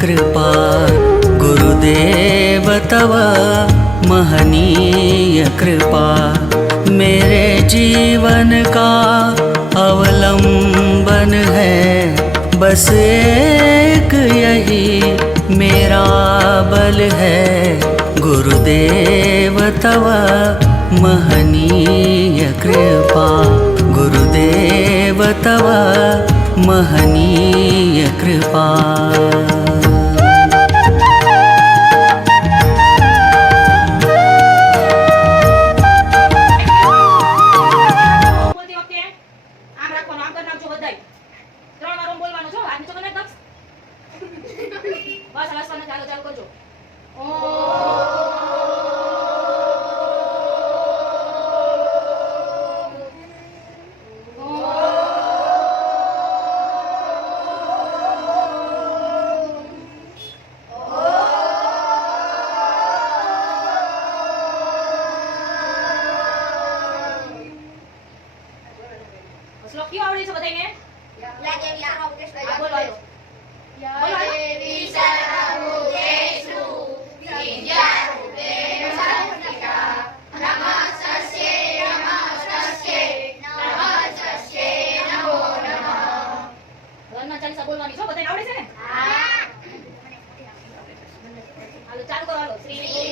कृपा गुरुदेव तव महनीय कृपा मेरे जीवन का अवलंबन है। बस एक यही मेरा बल है गुरुदेव तव महनीय कृपा गुरुदेव तव महनीय कृपा। શ્લોક કયો આવડે છે બધાને? યા દેવી સર્વભૂતેષુ બોલો આયો. યા દેવી સર્વભૂતેષુ વિદ્યારૂપેણ સંસ્થિતા નમસ્તસ્યૈ નમો નમઃ. હનુમાન ચાલીસા બોલવાની છો બધાને આવડે છે ને? હા. હાલો ચાલુ કરો હાલો. શ્રી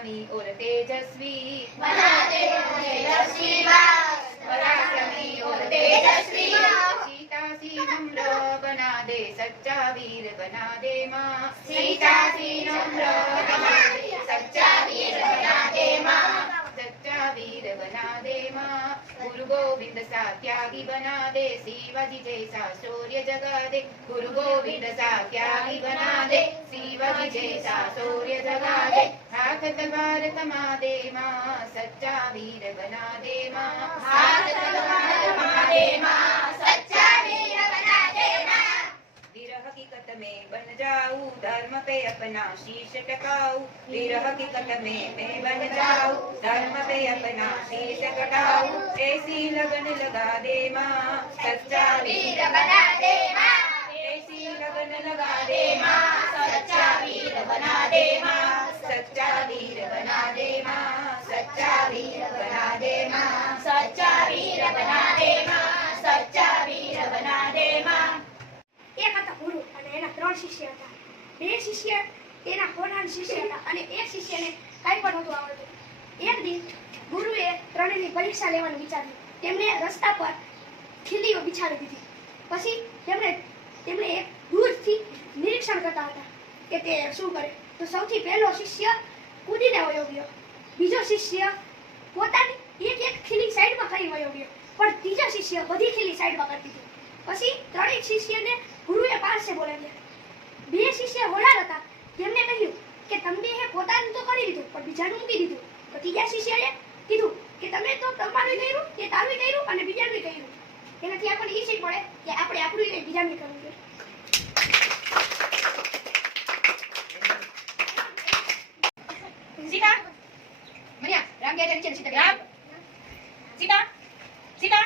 पराक्रमी और तेजस्वी बना दे मुझे यशस्वी बास, पराक्रमी और तेजस्वी बास। सीता सी नम्र बना दे सच्चा वीर बना दे माँ सीता सी नम्र बना दे, सच्चा वीर बना दे माँ। सच्चा वीर बना दे माँ गुरु गोविंद सा त्यागी बना दे शिवाजी जैसा शौर्य जगा दे गुरु गोविंद सा त्यागी बना दे शिवाजी जैसा शौर्य जगा दे हाथ तलवार थमा दे माँ सच्चा वीर बना दे माँ हाथ तलवार थमा दे माँ, सच्चा वीर बना दे माँ। वीर हकीकत में बन जाऊं धर्म पे अपना शीश टकाऊं वीर हकीकत में मैं बन जाऊं धर्म पे अपना शीश कटाऊं ऐसी लगन लगा दे माँ सच्चा वीर बना दे माँ, ऐसी लगन लगा दे दे माँ माँ, सच्चा वीर बना दे माँ। सच्चा वीर बना दे माँ सच्चा वीर बना दे माँ सच्चा वीर बना दे माँ, सच्चा वीर बना दे माँ। એક હતા ગુરુ અને એના 3 શિષ્ય હતા. 2 શિષ્ય એના પોતાના શિષ્ય હતા અને એક શિષ્યને કાંઈ પણ નહોતું આવડતું. એક દિન ગુરુએ ત્રણેયની પરીક્ષા લેવાનું વિચાર્યું. તેમણે રસ્તા પર ખીલીઓ બિછાવી દીધી. પછી તેમણે એક દૂરથી નિરીક્ષણ કરતા હતા કે તે શું કરે. તો સૌથી પહેલો શિષ્ય કૂદીને વયો ગયો. બીજો શિષ્ય પોતાની એક ખીલી સાઈડમાં કરી વયો ગયો. પણ ત્રીજો શિષ્ય બધી ખીલી સાઈડમાં કરી દીધી. પછી ત્રણેય શિષ્યને ગુરુએ પાસે બોલાવ્યા. 2 શિષ્ય વડાર હતા. તેમને કહ્યું કે તમે પોતાનું તો કરી દીધું પણ બીજાનું મૂકી દીધું. તો ત્રીજા શિષ્યએ કીધું કે તમે તો તમારું કર્યું તે તારું કર્યું અને બીજાનું કર્યું. એનાથી આપણને એ શીખ મળે કે આપણે આપણું નહીં બીજાનું કરવું જોઈએ. सीता, मनिया राम क्या चल सीता राम, सीता, सीता।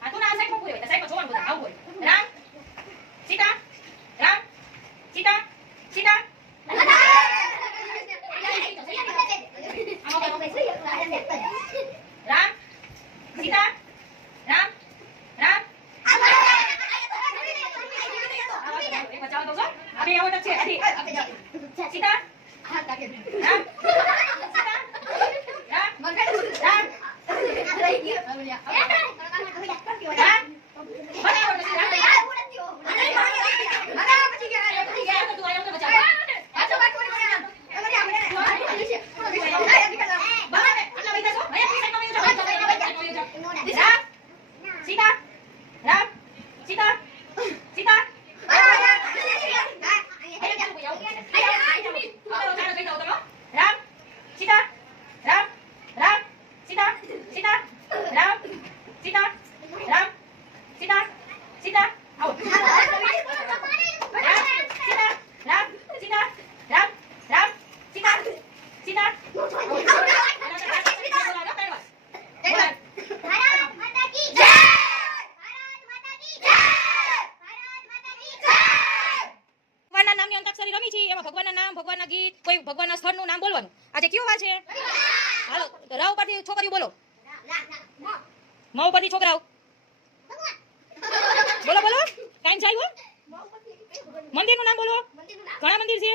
हाँ, तू ना साइड में पूरे होता, साइड में छोड़ बोला, आओ बोल। राम, सीता, राम, सीता, सीता। राम, सीता, राम, राम। बचाओ तो सर, अभी आओ तक से, अभी। सीता, राम, सीता, राम, राम। सीता, राम, सीता, सीता। राम, सीता, राम, राम, सीता, सीता, राम, सीता, राम, सीता, सीता, आओ। राम, सीता, राम, सीता, राम, राम, सीता, सीता। ભગવાનના નામની અંતાક્ષરી રમી છે એમાં ભગવાનના નામ ભગવાનના ગીત કોઈ ભગવાનના સ્થળનું નામ બોલવાનું. આજે કયો વાર છે? હાલો ર ઉપરથી છોકરીઓ બોલો. મ ઉપરથી છોકરાઓ બોલો બોલો. ટાઈમ છે આવ્યો. મંદિરનું નામ બોલો. ઘણા મંદિર છે.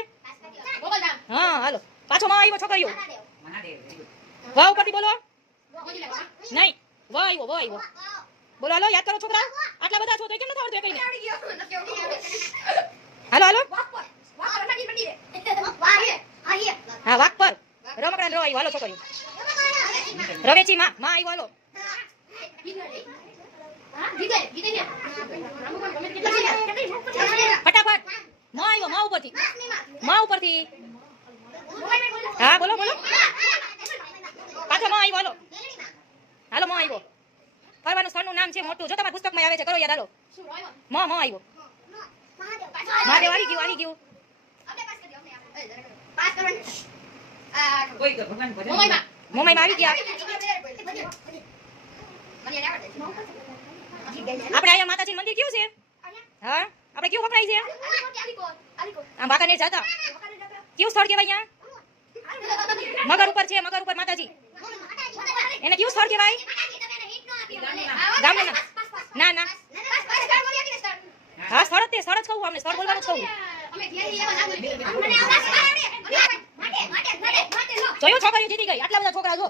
હા હાલો પાછો માં આવ્યો છોકરીઓ. વ ઉપરથી બોલો. નહીં વ આવ્યો બોલો. હાલો યાદ કરો છોકરા. આટલા બધા છો તો કેમ નથી આવડતું કઈ? હાલો હાલો. હા વાક પર રમકડા રો આવ્યો. હાલો છોકરીઓ. રવેચી માં આવ્યો. હાલો ફટાફટ. માં આવ્યો. માં ઉપરથી. માં ઉપરથી. હા બોલો બોલો. પાછો માં આવ્યો. હાલો હાલો માં આવ્યો. ફરવાનું સ્થળનું નામ છે મોટું. જો તમારા પુસ્તકમાં આવે છે કરો યાદ. હાલો માં આવ્યો. મહાદેવ આવી ગયું. મોમાઈમાં આવી ગયા. આપણે અહીંયા માતાજી મંદિર કયું છે? હા આપણે કયું વપરાય છે? આમ વાંકાનેર જતા કયું સ્થળ કહેવાય? અહીંયા મગર ઉપર છે. મગર ઉપર માતાજી. એને કયું સ્થળ કહેવાય? ગામનું નામ? ના ના હા સ્થળ જ તે. સ્થળ જ કહું. અમને સ્થળ બોલવાનું જ કહું. જોયું છોકરીઓ જીતી ગઈ આટલા બધા છોકરા જો